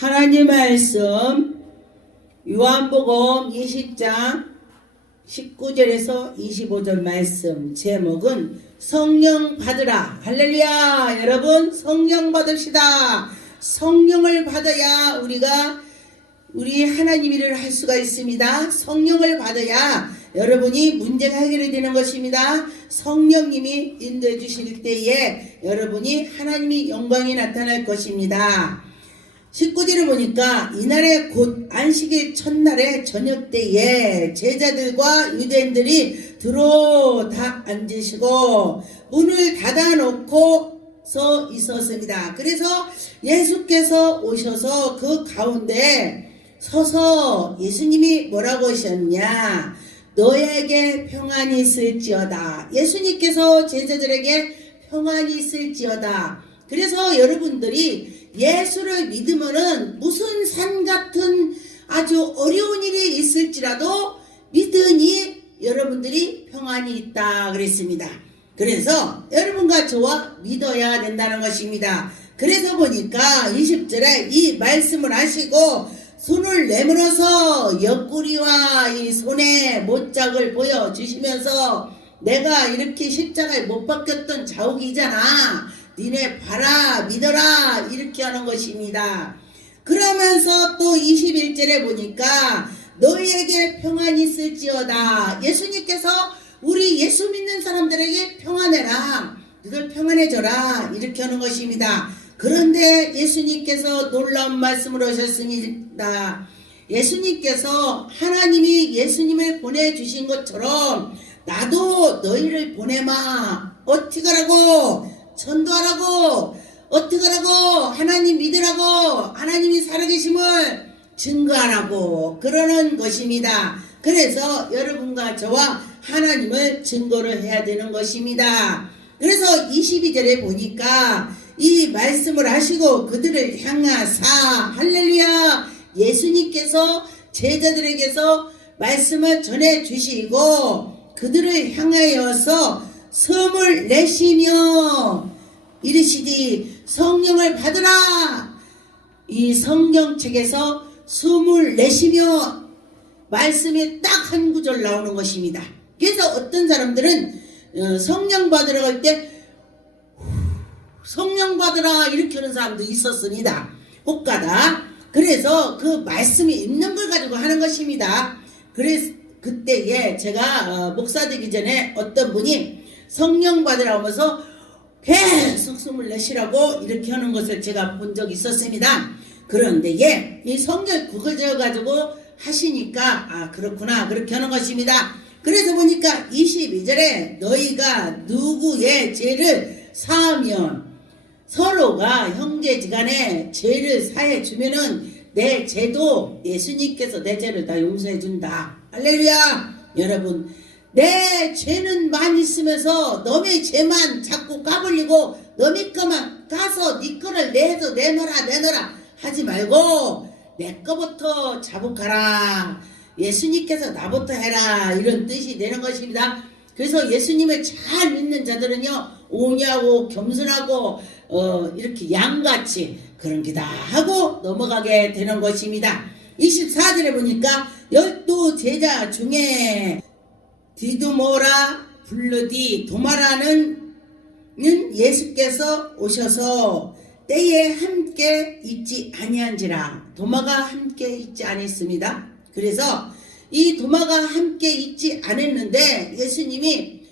하나님 말씀 요한복음 20장 19절에서 25절 말씀 제목은 성령 받으라. 할렐루야. 여러분 성령 받읍시다. 성령을 받아야 우리 하나님 일을 할 수가 있습니다. 성령을 받아야 여러분이 문제가 해결이 되는 것입니다. 성령님이 인도해 주실 때에 여러분이 하나님이 영광이 나타날 것입니다. 19절을 보니까 이날에 곧 안식일 첫날의 저녁 때에 제자들과 유대인들이 들어 다 앉으시고 문을 닫아 놓고서 있었습니다. 그래서 예수께서 오셔서 그 가운데 서서 예수님이 뭐라고 하셨냐? 너에게 평안이 있을지어다. 예수님께서 제자들에게 평안이 있을지어다. 그래서 여러분들이 예수를 믿으면은 무슨 산 같은 아주 어려운 일이 있을지라도 믿으니 여러분들이 평안이 있다 그랬습니다. 그래서 여러분과 저와 믿어야 된다는 것입니다. 그래서 보니까 20절에 이 말씀을 하시고 손을 내밀어서 옆구리와 이 손의 못짝을 보여주시면서 내가 이렇게 십자가에 못 박혔던 자욱이잖아. 니네 봐라 믿어라 이렇게 하는 것입니다. 그러면서 또 21절에 보니까 너희에게 평안이 있을지어다. 예수님께서 우리 예수 믿는 사람들에게 평안해라. 너희들 평안해져라 이렇게 하는 것입니다. 그런데 예수님께서 놀라운 말씀을 하셨습니다. 예수님께서 하나님이 예수님을 보내주신 것처럼 나도 너희를 보내마. 어떻게 하라고? 전도하라고. 어떻게 하라고? 하나님 믿으라고. 하나님이 살아계심을 증거하라고 그러는 것입니다. 그래서 여러분과 저와 하나님을 증거를 해야 되는 것입니다. 그래서 22절에 보니까 이 말씀을 하시고 그들을 향하사 할렐루야 예수님께서 제자들에게서 말씀을 전해 주시고 그들을 향하여서 숨을 내쉬며 이르시되 성령을 받으라. 이 성경책에서 숨을 내쉬며 말씀이 딱 한 구절 나오는 것입니다. 그래서 어떤 사람들은 성령 받으러 갈 때 성령 받으라 이렇게 하는 사람도 있었습니다. 혹가다. 그래서 그 말씀이 있는 걸 가지고 하는 것입니다. 그래서 그때에 제가 목사 되기 전에 어떤 분이 성령 받으라 하면서 계속 숨을 내쉬라고 이렇게 하는 것을 제가 본 적이 있었습니다. 그런데 이 성경 구겨져 가지고 하시니까 그렇구나 그렇게 하는 것입니다. 그래서 보니까 22절에 너희가 누구의 죄를 사하면 서로가 형제지간에 죄를 사해 주면은 내 죄도 예수님께서 내 죄를 다 용서해 준다. 할렐루야. 여러분 내 죄는 많이 있으면서 너의 죄만 자꾸 까불리고 너의 거만 까서 네 거를 내놔라 하지 말고 내 거부터 자복하라. 예수님께서 나부터 해라 이런 뜻이 되는 것입니다. 그래서 예수님을 잘 믿는 자들은요 온유하고 겸손하고 이렇게 양같이 그런 기다 하고 넘어가게 되는 것입니다. 24절에 보니까 12제자 중에 디두모라 불르디 도마라는 예수께서 오셔서 때에 함께 있지 아니한지라. 도마가 함께 있지 않았습니다. 그래서 이 도마가 함께 있지 않았는데 예수님이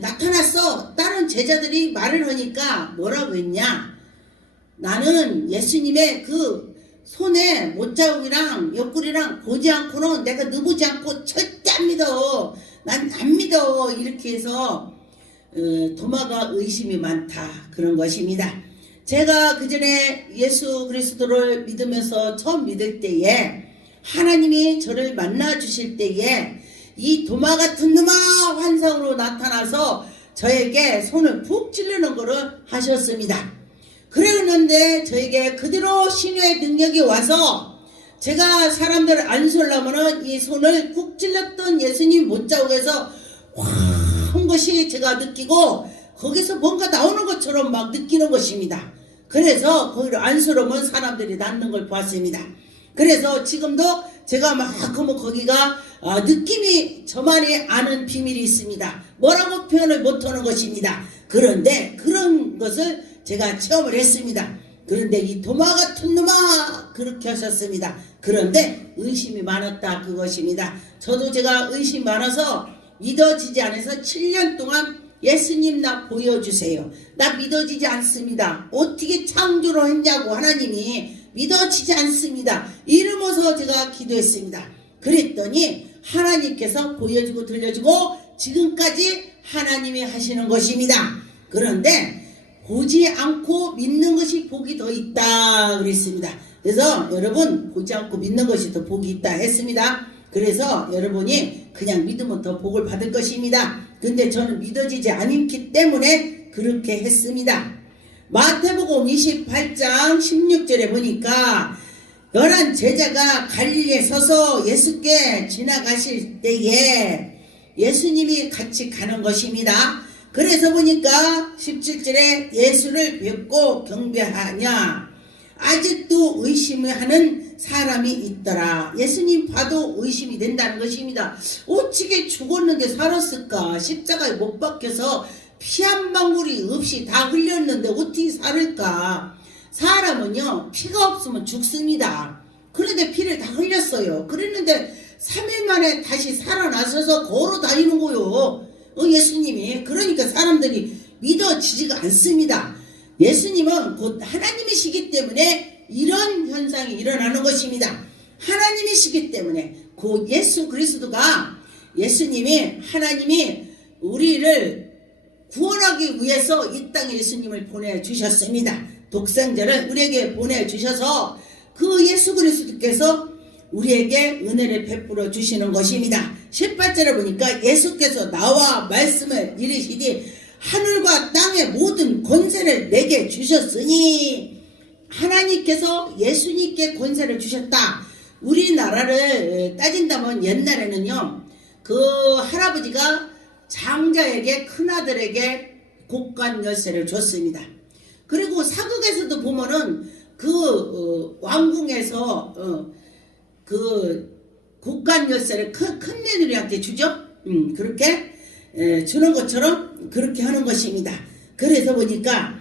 나타났어. 다른 제자들이 말을 하니까 뭐라고 했냐? 나는 예수님의 그 손에 못자국이랑 옆구리랑 보지 않고는 내가 너보지 않고 절대 안 믿어. 난 안 믿어. 이렇게 해서 도마가 의심이 많다. 그런 것입니다. 제가 그 전에 예수 그리스도를 믿으면서 처음 믿을 때에 하나님이 저를 만나 주실 때에 이 도마 같은 놈아 환상으로 나타나서 저에게 손을 푹 찌르는 것을 하셨습니다. 그랬는데 저에게 그대로 신유의 능력이 와서 제가 사람들을 안수하려면은 이 손을 푹 찔렀던 예수님 못자국에서 확 한 것이 제가 느끼고 거기서 뭔가 나오는 것처럼 막 느끼는 것입니다. 그래서 거기로 안쓰러운 사람들이 낳는 걸 보았습니다. 그래서 지금도 제가 막 그러면 거기가 느낌이 저만이 아는 비밀이 있습니다. 뭐라고 표현을 못하는 것입니다. 그런데 그런 것을 제가 체험을 했습니다. 그런데 이 도마 같은 놈아 그렇게 하셨습니다. 그런데 의심이 많았다 그것입니다. 저도 제가 의심이 많아서 믿어지지 않아서 7년 동안 예수님 나 보여주세요. 나 믿어지지 않습니다. 어떻게 창조를 했냐고 하나님이 믿어지지 않습니다. 이러면서 제가 기도했습니다. 그랬더니 하나님께서 보여주고 들려주고 지금까지 하나님이 하시는 것입니다. 그런데 보지 않고 믿는 것이 복이 더 있다 그랬습니다. 그래서 여러분 보지 않고 믿는 것이 더 복이 있다 했습니다. 그래서 여러분이 그냥 믿으면 더 복을 받을 것입니다. 근데 저는 믿어지지 않기 때문에 그렇게 했습니다. 마태복음 28장 16절에 보니까 11 제자가 갈릴리에 서서 예수께 지나가실 때에 예수님이 같이 가는 것입니다. 그래서 보니까 17절에 예수를 뵙고 경배하냐 아직도 의심하는 사람이 있더라. 예수님 봐도 의심이 된다는 것입니다. 어떻게 죽었는데 살았을까? 십자가에 못 박혀서 피 한 방울이 없이 다 흘렸는데 어떻게 살을까? 사람은요 피가 없으면 죽습니다. 그런데 피를 다 흘렸어요. 그랬는데 3일 만에 다시 살아나셔서 걸어 다니는 거요. 예수님이. 그러니까 사람들이 믿어지지가 않습니다. 예수님은 곧 하나님이시기 때문에 이런 현상이 일어나는 것입니다. 하나님이시기 때문에 곧 예수 그리스도가 예수님이 하나님이 우리를 구원하기 위해서 이 땅에 예수님을 보내주셨습니다. 독생자를 우리에게 보내주셔서 그 예수 그리스도께서 우리에게 은혜를 베풀어 주시는 것입니다. 18절에 보니까 예수께서 나와 말씀을 이르시니 하늘과 땅의 모든 권세를 내게 주셨으니 하나님께서 예수님께 권세를 주셨다. 우리나라를 따진다면 옛날에는요 그 할아버지가 장자에게 큰아들에게 곡간 열쇠를 줬습니다. 그리고 사극에서도 보면은 그 왕궁에서 그 곡간 열쇠를 큰 며느리한테 주죠. 그렇게 주는 것처럼 그렇게 하는 것입니다. 그래서 보니까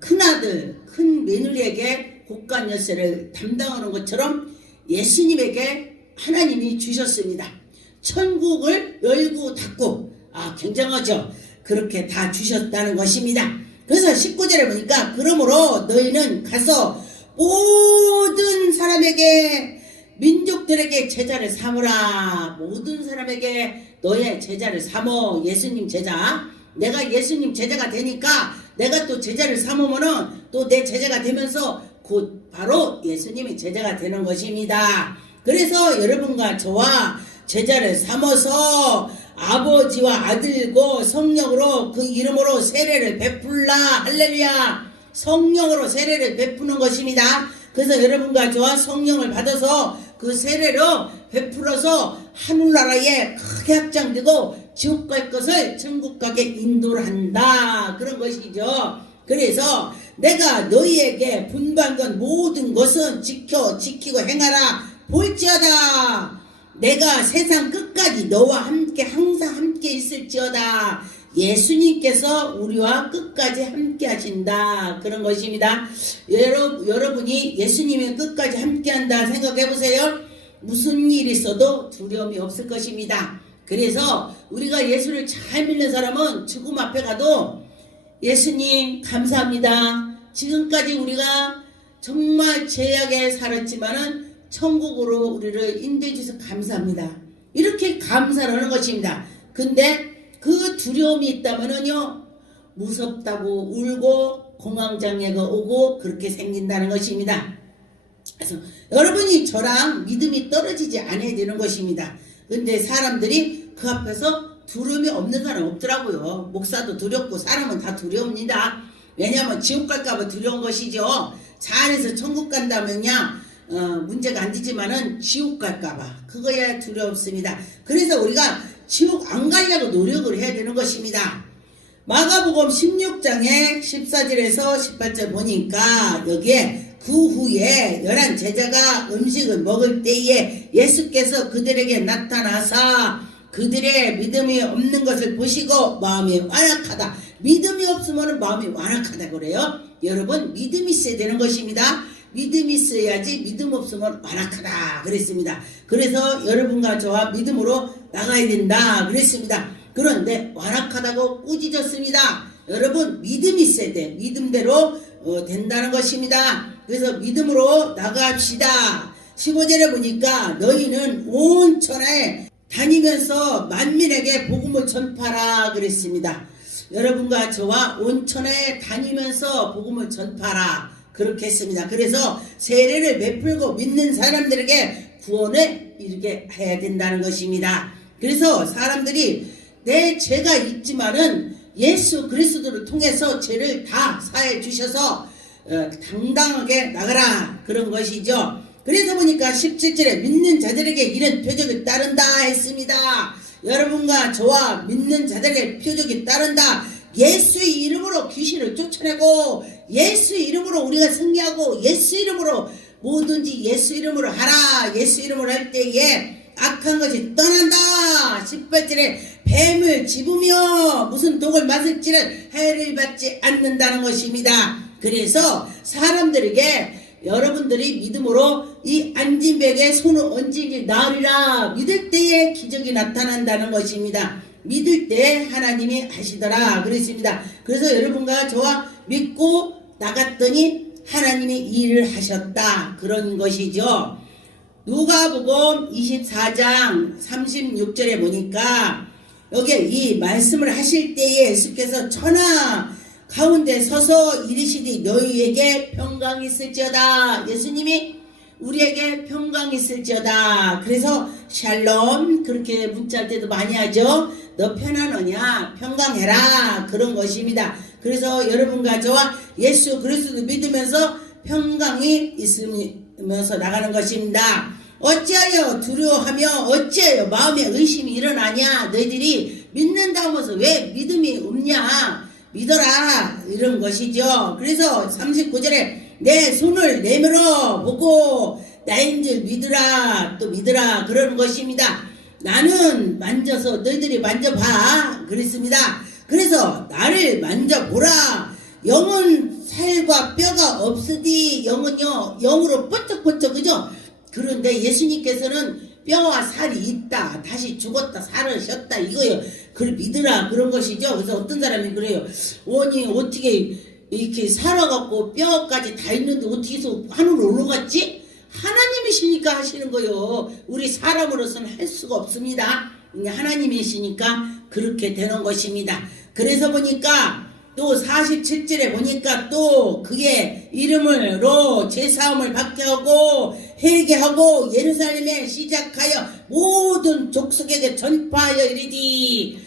큰아들 큰 며느리에게 곡간 열쇠를 담당하는 것처럼 예수님에게 하나님이 주셨습니다. 천국을 열고 닫고 굉장하죠. 그렇게 다 주셨다는 것입니다. 그래서 19절에 보니까 그러므로 너희는 가서 모든 사람에게 민족들에게 제자를 삼으라. 모든 사람에게 너의 제자를 삼어. 예수님 제자. 내가 예수님 제자가 되니까 내가 또 제자를 삼으면은 또 내 제자가 되면서 곧 바로 예수님이 제자가 되는 것입니다. 그래서 여러분과 저와 제자를 삼아서 아버지와 아들고 성령으로 그 이름으로 세례를 베풀라. 할렐루야. 성령으로 세례를 베푸는 것입니다. 그래서 여러분과 저와 성령을 받아서 그 세례로 베풀어서 하늘나라에 크게 확장되고 지옥 갈 것을 천국 가게 인도를 한다. 그런 것이죠. 그래서 내가 너희에게 분부한 건 모든 것은 지키고 행하라. 볼지어다 내가 세상 끝까지 너와 함께 항상 함께 있을지어다. 예수님께서 우리와 끝까지 함께 하신다. 그런 것입니다. 여러분이 예수님이 끝까지 함께 한다 생각해 보세요. 무슨 일이 있어도 두려움이 없을 것입니다. 그래서 우리가 예수를 잘 믿는 사람은 죽음 앞에 가도 예수님 감사합니다. 지금까지 우리가 정말 죄악에 살았지만은 천국으로 우리를 인도해 주셔서 감사합니다. 이렇게 감사를 하는 것입니다. 근데 그 두려움이 있다면은요 무섭다고 울고 공황장애가 오고 그렇게 생긴다는 것입니다. 그래서 여러분이 저랑 믿음이 떨어지지 않아야 되는 것입니다. 근데 사람들이 그 앞에서 두려움이 없는 사람 없더라고요. 목사도 두렵고 사람은 다 두려웁니다. 왜냐하면 지옥 갈까봐 두려운 것이죠. 잘해서 천국 간다면요 문제가 안 되지만은 지옥 갈까봐 그거야 두렵습니다. 그래서 우리가 지옥 안 가려고 노력을 해야 되는 것입니다. 마가복음 16장에 14절에서 18절 보니까 여기에 그 후에 11 제자가 음식을 먹을 때에 예수께서 그들에게 나타나사 그들의 믿음이 없는 것을 보시고 마음이 완악하다. 믿음이 없으면 마음이 완악하다 그래요. 여러분 믿음이 있어야 되는 것입니다. 믿음이 있어야지 믿음 없으면 완악하다 그랬습니다. 그래서 여러분과 저와 믿음으로 나가야 된다 그랬습니다. 그런데 완악하다고 꾸짖었습니다. 여러분 믿음이 있어야 돼. 믿음대로 된다는 것입니다. 그래서 믿음으로 나갑시다. 15절에 보니까 너희는 온 천하에 다니면서 만민에게 복음을 전파라 그랬습니다. 여러분과 저와 온 천하에 다니면서 복음을 전파라 그렇게 했습니다. 그래서 세례를 베풀고 믿는 사람들에게 구원을 이루게 해야 된다는 것입니다. 그래서 사람들이 내 죄가 있지만은 예수 그리스도를 통해서 죄를 다 사해 주셔서 당당하게 나가라 그런 것이죠. 그래서 보니까 17절에 믿는 자들에게 이런 표적이 따른다 했습니다. 여러분과 저와 믿는 자들에게 표적이 따른다. 예수의 이름으로 귀신을 쫓아내고 예수 이름으로 우리가 승리하고 예수 이름으로 뭐든지 예수 이름으로 하라. 예수 이름으로 할 때에 악한 것이 떠난다. 18절에 뱀을 집으며 무슨 독을 맞을지는 해를 받지 않는다는 것입니다. 그래서 사람들에게 여러분들이 믿음으로 이 앉은 벽에 손을 얹으니 나으리라 믿을 때에 기적이 나타난다는 것입니다. 믿을 때 하나님이 하시더라 그랬습니다. 그래서 여러분과 저와 믿고 나갔더니 하나님이 일을 하셨다 그런 것이죠. 누가복음 24장 36절에 보니까 여기에 이 말씀을 하실 때에 예수께서 천하 가운데 서서 이르시되 너희에게 평강이 있을지어다. 예수님이 우리에게 평강이 있을지어다. 그래서 샬롬 그렇게 문자할 때도 많이 하죠. 너 편안하냐 평강해라 그런 것입니다. 그래서 여러분과 저와 예수 그리스도 믿으면서 평강이 있으면서 나가는 것입니다. 어찌하여 두려워하며 어찌하여 마음에 의심이 일어나냐. 너희들이 믿는다 하면서 왜 믿음이 없냐. 믿어라 이런 것이죠. 그래서 39절에 내 손을 내밀어 보고 나인 줄 믿으라 또 믿으라 그러는 것입니다. 나는 만져서 너희들이 만져봐 그랬습니다. 그래서 나를 만져보라. 영은 살과 뼈가 없으니 영은요 영으로 번쩍번쩍 그죠. 그런데 예수님께서는 뼈와 살이 있다. 다시 죽었다. 살으셨다. 이거요. 그걸 믿으라. 그런 것이죠. 그래서 어떤 사람이 그래요. 아니 어떻게 이렇게 살아갖고 뼈까지 다 있는데 어떻게 해서 하늘로 올라갔지? 하나님이시니까 하시는 거요. 우리 사람으로서는 할 수가 없습니다. 하나님이시니까 그렇게 되는 것입니다. 그래서 보니까 또 47절에 보니까 또 그의 이름으로 제사함을 받게 하고 회개하고 예루살렘에 시작하여 모든 족속에게 전파하여 이르디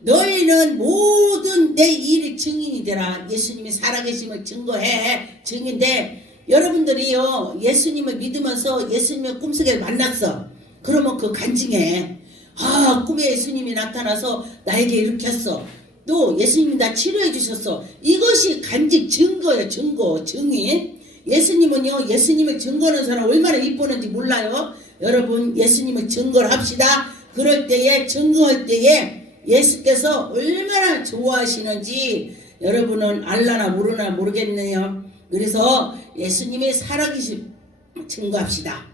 너희는 모든 내 일의 증인이 되라. 예수님이 살아계심을 증거해 증인데 여러분들이요 예수님을 믿으면서 예수님을 꿈속에 만났어. 그러면 그 간증해. 아 꿈에 예수님이 나타나서 나에게 일으켰어. 또 예수님이 나 치료해 주셨어. 이것이 간증 증거예요. 증거 증인. 예수님은요 예수님을 증거하는 사람 얼마나 이쁘는지 몰라요. 여러분 예수님을 증거를 합시다. 그럴 때에 증거할 때에 예수께서 얼마나 좋아하시는지 여러분은 알라나 모르나 모르겠네요. 그래서 예수님이 살아계심 증거합시다.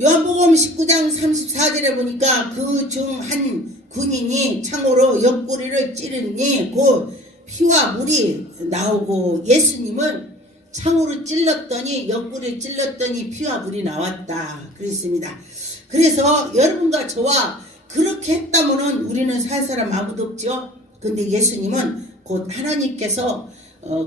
요한복음 19장 34절에 보니까 그 중 한 군인이 창으로 옆구리를 찌르니 곧 피와 물이 나오고 예수님은 창으로 찔렀더니 옆구리를 찔렀더니 피와 물이 나왔다 그랬습니다. 그래서 여러분과 저와 그렇게 했다면은 우리는 살 사람 아무도 없죠. 근데 예수님은 곧 하나님께서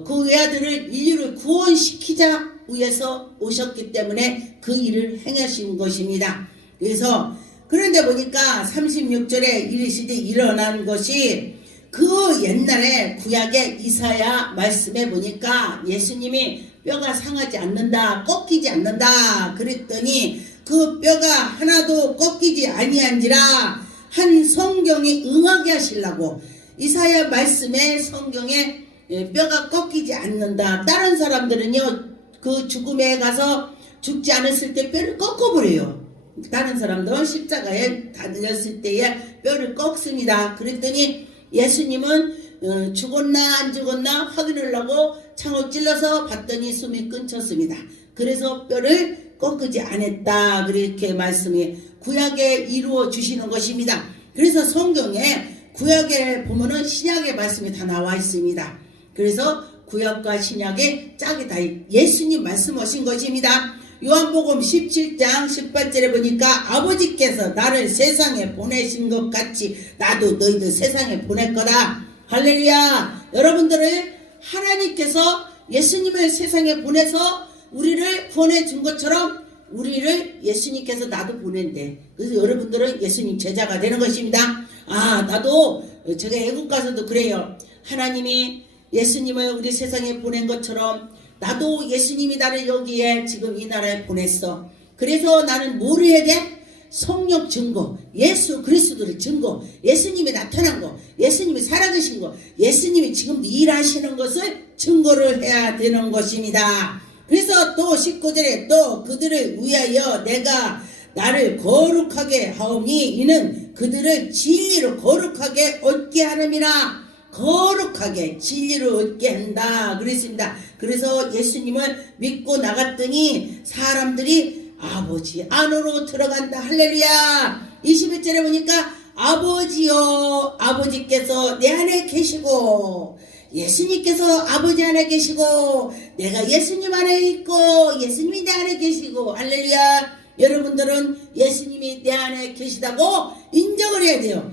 그 외아들을 인류를 구원시키자 위해서 오셨기 때문에 그 일을 행하신 것입니다. 그래서 그런데 보니까 36절에 이르시되 일어난 것이 그 옛날에 구약의 이사야 말씀에 보니까 예수님이 뼈가 상하지 않는다 꺾이지 않는다 그랬더니 그 뼈가 하나도 꺾이지 아니한지라 한 성경이 응하게 하시려고 이사야 말씀에 성경에 뼈가 꺾이지 않는다. 다른 사람들은요 그 죽음에 가서 죽지 않았을 때 뼈를 꺾어버려요. 다른 사람들은 십자가에 달렸을 때에 뼈를 꺾습니다. 그랬더니 예수님은 죽었나 안 죽었나 확인을 하고 창을 찔러서 봤더니 숨이 끊겼습니다. 그래서 뼈를 꺾지 않았다. 그렇게 말씀이 구약에 이루어 주시는 것입니다. 그래서 성경에 구약에 보면은 신약의 말씀이 다 나와 있습니다. 그래서 구약과 신약의 짝이 다 예수님 말씀하신 것입니다. 요한복음 17장 18절에 보니까 아버지께서 나를 세상에 보내신 것 같이 나도 너희들 세상에 보낼 거다. 할렐루야. 여러분들을 하나님께서 예수님을 세상에 보내서 우리를 보내준 것처럼 우리를 예수님께서 나도 보낸대. 그래서 여러분들은 예수님 제자가 되는 것입니다. 나도 제가 애국 가서도 그래요. 하나님이 예수님을 우리 세상에 보낸 것처럼 나도 예수님이 나를 여기에 지금 이 나라에 보냈어. 그래서 나는 뭐를 해야 돼? 성령 증거, 예수 그리스도를 증거, 예수님이 나타난 거, 예수님이 살아계신 거, 예수님이 지금도 일하시는 것을 증거를 해야 되는 것입니다. 그래서 또 19절에 또 그들을 위하여 내가 나를 거룩하게 하오니 이는 그들을 진리로 거룩하게 얻게 하느니라. 거룩하게 진리를 얻게 한다 그랬습니다. 그래서 예수님을 믿고 나갔더니 사람들이 아버지 안으로 들어간다. 할렐루야. 21절에 보니까 아버지요 아버지께서 내 안에 계시고 예수님께서 아버지 안에 계시고 내가 예수님 안에 있고 예수님이 내 안에 계시고 할렐루야. 여러분들은 예수님이 내 안에 계시다고 인정을 해야 돼요.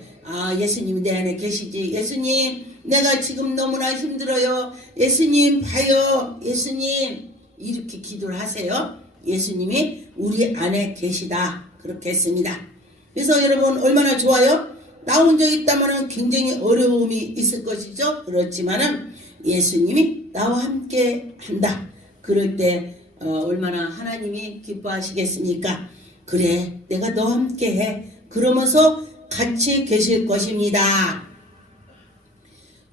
예수님이 내 안에 계시지. 예수님 내가 지금 너무나 힘들어요. 예수님 봐요. 예수님 이렇게 기도를 하세요. 예수님이 우리 안에 계시다. 그렇게 했습니다. 그래서 여러분 얼마나 좋아요? 나 혼자 있다면 굉장히 어려움이 있을 것이죠. 그렇지만은 예수님이 나와 함께 한다. 그럴 때 얼마나 하나님이 기뻐하시겠습니까? 그래 내가 너와 함께 해. 그러면서 같이 계실 것입니다.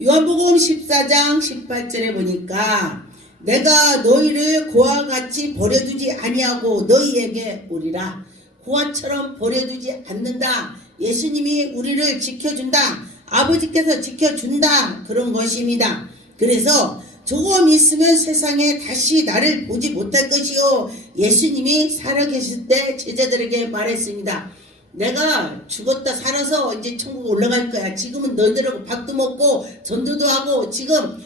요한복음 14장 18절에 보니까 내가 너희를 고와 같이 버려두지 아니하고 너희에게 오리라. 고아처럼 버려두지 않는다. 예수님이 우리를 지켜준다. 아버지께서 지켜준다. 그런 것입니다. 그래서 조금 있으면 세상에 다시 나를 보지 못할 것이요. 예수님이 살아계실 때 제자들에게 말했습니다. 내가 죽었다 살아서 이제 천국 올라갈 거야. 지금은 너희들하고 밥도 먹고 전도도 하고 지금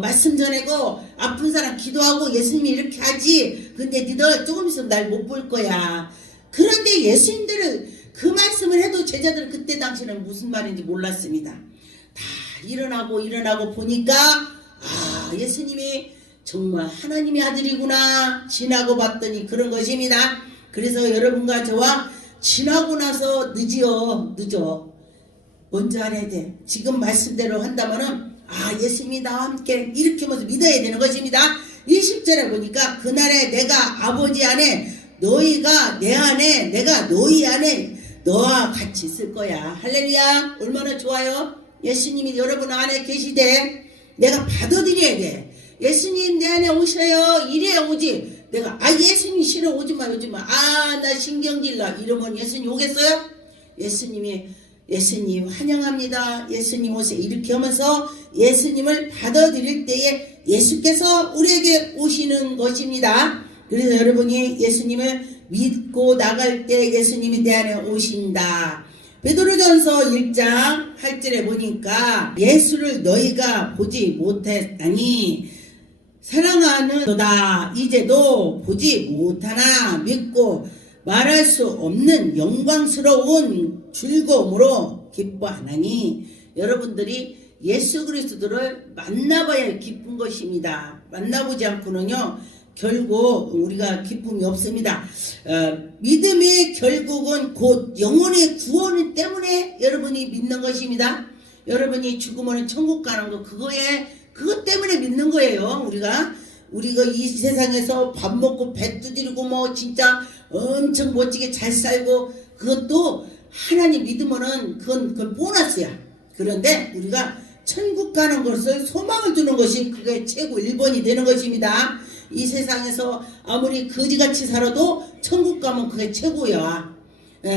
말씀 전하고 아픈 사람 기도하고 예수님이 이렇게 하지. 근데 너희들 조금 있으면 날 못 볼 거야. 그런데 예수님들은 그 말씀을 해도 제자들은 그때 당시는 무슨 말인지 몰랐습니다. 다 일어나고 보니까 예수님이 정말 하나님의 아들이구나. 지나고 봤더니 그런 것입니다. 그래서 여러분과 저와 지나고 나서 늦어. 먼저 알아야 돼. 지금 말씀대로 한다면은 예수님이 나와 함께 이렇게 하면서 믿어야 되는 것입니다. 20절에 보니까 그날에 내가 아버지 안에 너희가 내 안에 내가 너희 안에 너와 같이 있을 거야. 할렐루야. 얼마나 좋아요. 예수님이 여러분 안에 계시되 내가 받아들여야 돼. 예수님 내 안에 오셔요. 이래야 오지. 내가 예수님 싫어 오지마 나 신경질나 이러면 예수님 오겠어요? 예수님 환영합니다. 예수님 오세요. 이렇게 하면서 예수님을 받아들일 때에 예수께서 우리에게 오시는 것입니다. 그래서 여러분이 예수님을 믿고 나갈 때 예수님이 내 안에 오신다. 베드로전서 1장 8절에 보니까 예수를 너희가 보지 못했다니 사랑하는 너다. 이제도 보지 못하나 믿고 말할 수 없는 영광스러운 즐거움으로 기뻐하나니. 여러분들이 예수 그리스도를 만나봐야 기쁜 것입니다. 만나보지 않고는요 결국 우리가 기쁨이 없습니다. 믿음의 결국은 곧 영혼의 구원 때문에 여러분이 믿는 것입니다. 여러분이 죽으면 천국 가는 거 그것 때문에 믿는 거예요. 우리가 이 세상에서 밥 먹고 배 두드리고 진짜 엄청 멋지게 잘 살고 그것도 하나님 믿으면은 그건 보너스야. 그런데 우리가 천국 가는 것을 소망을 두는 것이 그게 최고 1번이 되는 것입니다. 이 세상에서 아무리 거지같이 살아도 천국 가면 그게 최고야.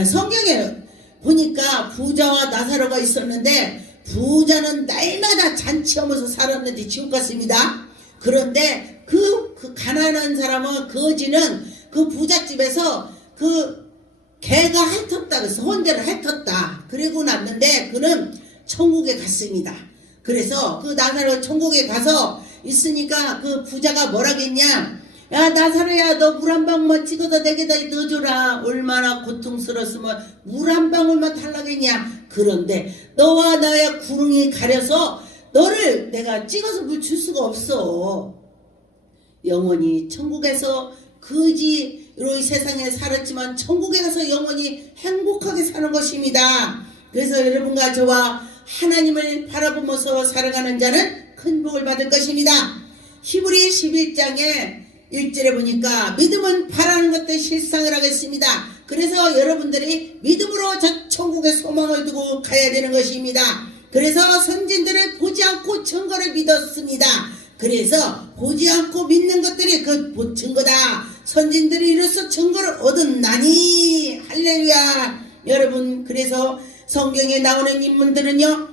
성경에 보니까 부자와 나사로가 있었는데 부자는 날마다 잔치하면서 살았는데 지옥 갔습니다. 그런데 그 가난한 사람은 거지는 그 부잣집에서 그 개가 핥았다 그래서 혼대를 핥았다. 그러고 났는데 그는 천국에 갔습니다. 그래서 그 나사로 천국에 가서 있으니까 그 부자가 뭐라겠냐, 야 나사로야 너 물 한 방울만 찍어서 내게다 넣어줘라. 얼마나 고통스러웠으면 물 한 방울만 달라겠냐. 그런데 너와 나의 구름이 가려서 너를 내가 찍어서 물 줄 수가 없어. 영원히 천국에서 거지로 이 세상에 살았지만 천국에 가서 영원히 행복하게 사는 것입니다. 그래서 여러분과 저와 하나님을 바라보면서 살아가는 자는 큰 복을 받을 것입니다. 히브리 11장에 1절에 보니까 믿음은 바라는 것들 실상을 하겠습니다. 그래서 여러분들이 믿음으로 저 천국의 소망을 두고 가야 되는 것입니다. 그래서 선진들을 보지 않고 증거를 믿었습니다. 그래서 보지 않고 믿는 것들이 그 증거다. 선진들이 이로써 증거를 얻었나니 할렐루야. 여러분, 그래서 성경에 나오는 인물들은요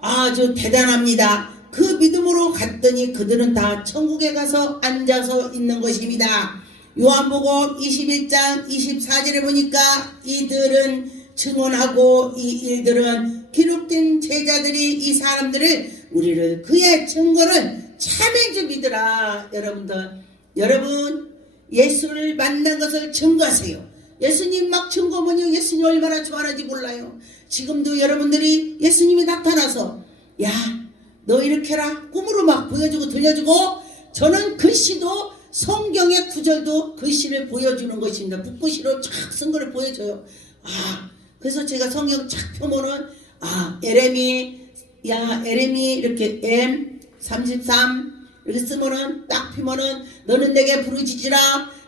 아주 대단합니다. 그 믿음으로 갔더니 그들은 다 천국에 가서 앉아서 있는 것입니다. 요한복음 21장 24절에 보니까 이들은 증언하고 이 일들은 기록된 제자들이 이 사람들을 우리를 그의 증거를 참인줄 믿으라. 여러분 예수를 만난 것을 증거하세요. 예수님 막 증거하면요 예수님 얼마나 좋아하는지 몰라요. 지금도 여러분들이 예수님이 나타나서 야 너 이렇게 해라 꿈으로 막 보여주고 들려주고, 저는 글씨도 성경의 구절도 글씨를 보여주는 것입니다. 붓글씨로 쫙 쓴 거를 보여줘요. 그래서 제가 성경 쫙 펴면은 에레미 이렇게 M33 이렇게 쓰면은 딱 피면은 너는 내게 부르짖으라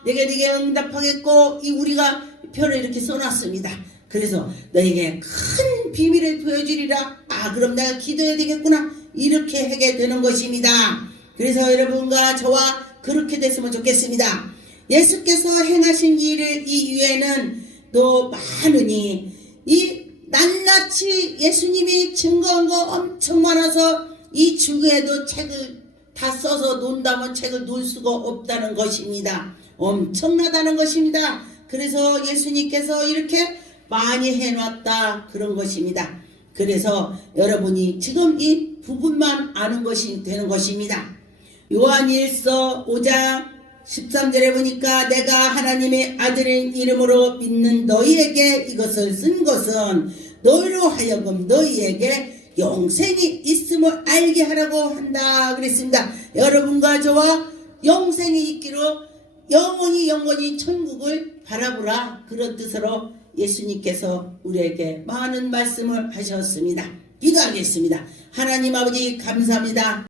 내게 응답하겠고, 이 우리가 표를 이렇게 써놨습니다. 그래서 너에게 큰 비밀을 보여주리라. 그럼 내가 기도해야 되겠구나. 이렇게 하게 되는 것입니다. 그래서 여러분과 저와 그렇게 됐으면 좋겠습니다. 예수께서 행하신 일을 이 위에는 또 많으니 이 낱낱이 예수님이 증거한 거 엄청 많아서 이 주에도 책을 다 써서 논다면 책을 놓을 수가 없다는 것입니다. 엄청나다는 것입니다. 그래서 예수님께서 이렇게 많이 해놨다 그런 것입니다. 그래서 여러분이 지금 이 부분만 아는 것이 되는 것입니다. 요한일서 5장 13절에 보니까 내가 하나님의 아들인 이름으로 믿는 너희에게 이것을 쓴 것은 너희로 하여금 너희에게 영생이 있음을 알게 하라고 한다 그랬습니다. 여러분과 저와 영생이 있기로 영원히 천국을 바라보라, 그런 뜻으로 예수님께서 우리에게 많은 말씀을 하셨습니다. 기도하겠습니다. 하나님 아버지 감사합니다.